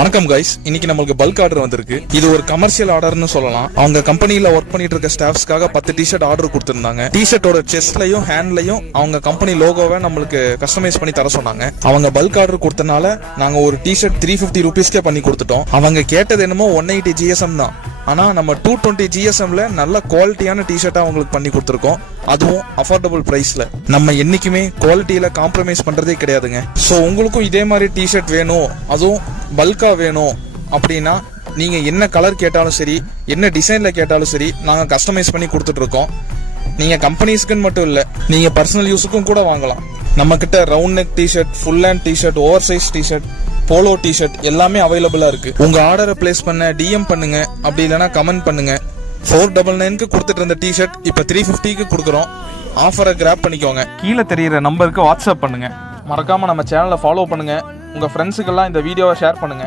வணக்கம் கைஸ், இன்னைக்கு நமக்கு பல்க் ஆர்டர் வந்திருக்கு. இது ஒரு கமர்ஷியல் ஆர்டர்னு சொல்லலாம். அவங்க கம்பெனில ஒர்க் பண்ணிட்டு இருக்க ஸ்டாஃப்ஸ்க்காக 10 டிஷர்ட் ஆர்டர் கொடுத்திருந்தாங்க. டிஷர்ட்டோட செஸ்ட்லயும் ஹேண்ட்லயும் அவங்க கம்பெனி லோகோவை நம்மளுக்கு கஸ்டமைஸ் பண்ணி தர சொன்னாங்க. அவங்க பல்க் ஆர்டர் கொடுத்தனால நாங்க ஒரு டிஷர்ட் 350 ரூபீஸ்க்கே பண்ணி கொடுத்துட்டோம். அவங்க கேட்டது என்னமோ 180 GSM தான். ஆனா நம்ம 220 GSMல நல்ல குவாலிட்டியான டிஷர்ட்டா அவங்களுக்கு பண்ணி கொடுத்துருக்கோம். அதுவும் அஃபோர்டபுள் பிரைஸ்ல. நம்ம என்னைக்குமே குவாலிட்டியில காம்ப்ரமைஸ் பண்றதே கிடையாதுங்க. சோ உங்களுக்கும் இதே மாதிரி டிஷர்ட் வேணும், அதுவும் பல்கா வேணும் அப்படின்னா நீங்க என்ன கலர் கேட்டாலும் சரி, என்ன டிசைன்ல கேட்டாலும் சரி, நாங்க கஸ்டமைஸ் பண்ணி கொடுத்துட்டு இருக்கோம். நீங்க கம்பெனிஸ்க்குன்னு மட்டும் இல்ல, நீங்க பர்சனல் யூஸுக்கும் கூட வாங்கலாம். நம்ம கிட்ட round neck T-shirt, full hand T-shirt, over size T-shirt, polo T-shirt எல்லாமே அவைலபிளா இருக்கு. உங்க ஆர்டரை பிளேஸ் பண்ண DM பண்ணுங்க, அப்படி இல்லைன்னா கமெண்ட் பண்ணுங்க. 499க்கு கொடுத்துட்டு இருந்த டிஷர்ட் இப்ப 350க்கு கொடுக்குறோம். ஆஃபரை கிராப் பண்ணிக்கோங்க. கீழே தெரியுற நம்பருக்கு வாட்ஸ்அப் பண்ணுங்க. மறக்காம நம்ம சேனலை ஃபாலோ பண்ணுங்க. உங்க ஃப்ரெண்ட்ஸுக்கெல்லாம் இந்த வீடியோவை ஷேர் பண்ணுங்க.